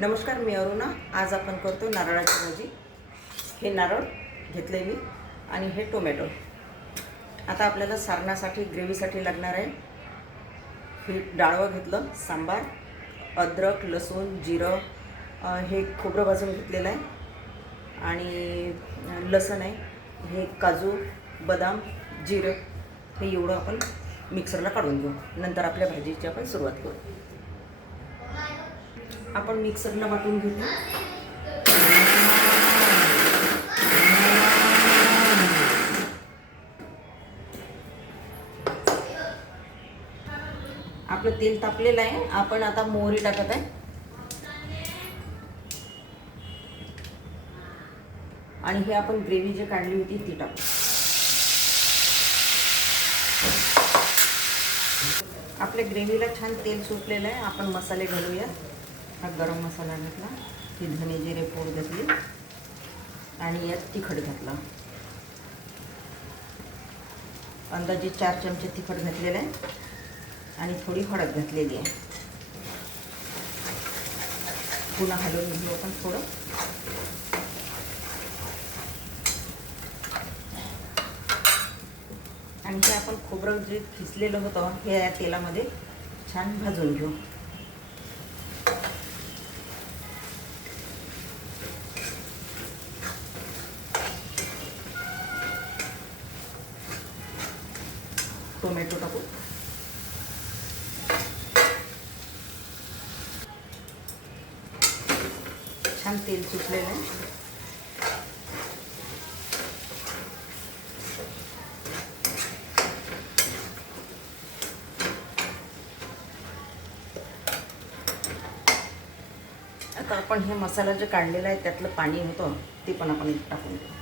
नमस्कार, मी अरुणा। आज आपण करतो नारळाची भाजी। हे नारळ घेतले मी आणि हे टोमॅटो। आता आपल्याला सारणासाठी ग्रेव्हीसाठी लागणार आहे। हे डाळवं घेतलं, सांबार, अद्रक, लसूण, जिरं, हे खोबरं भाजून घेतलेलं आहे आणि लसूण आहे, हे काजू, बदाम, जिरं, हे एवढं आपण मिक्सरला काढून घेऊ। नंतर आपल्या भाजीची आपण सुरुवात करू। आपण मिक्सरला वाटून घेऊ। आपलं तेल तापलेलं आहे। आपण आता मोहरी टाकत आहे आणि हे आपण ग्रेव्ही जी काढली होती ती टाकू। आपल्या ग्रेव्हीला छान तेल सुटलेलं आहे। आपण मसाले घालूया। हा गरम मसाला घातला, ही धने जिरे पूड घातली आणि यात तिखट घातलं। अंदाजे 4 चमचे तिखट घातलेलं आहे आणि थोडी हळद घातलेली आहे। पुन्हा हलवून घेऊ आपण थोडं। आणि हे आपण खोबरं जे खिसलेलं होतं हे या तेलामध्ये छान भाजून घेऊ। टोमॅटो टाकू। छान तेल सुटलेलं आहे। आता आपण हे मसाला जे काढलेला आहे त्यातलं पाणी होतं ते पण आपण टाकून देऊ।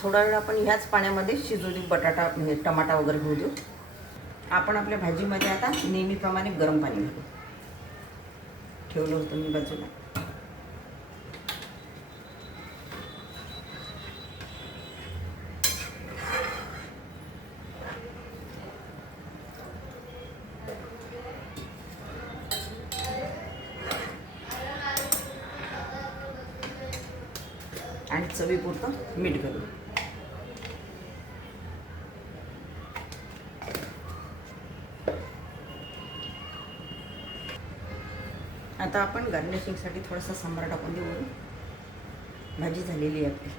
थोडा वेळ आपण ह्याच पाण्यामध्ये शिजवली बटाटा म्हणजे टमाटा वगैरे होऊ देऊ। आपण आपल्या भाजीमध्ये आता नेहमीप्रमाणे गरम पाणी घालू। ठेवलं होतं मी बाजूला। आणि चवीपुरतं मीठ घालू। आता आपण गार्निशिंगसाठी थोडासा सांबार टाकून देऊ। भाजी झालेली आहे आपली।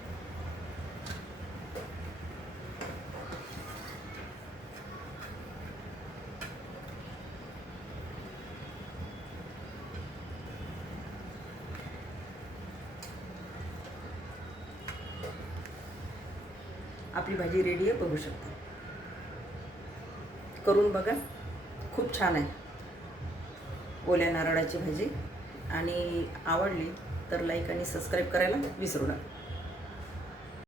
आपली भाजी रेडी आहे, बघू शकता। करून बघा, खूप छान आहे ओल्या नारळाची भाजी। आणि आवडली तर लाईक आणि सबस्क्राईब करायला विसरू नका।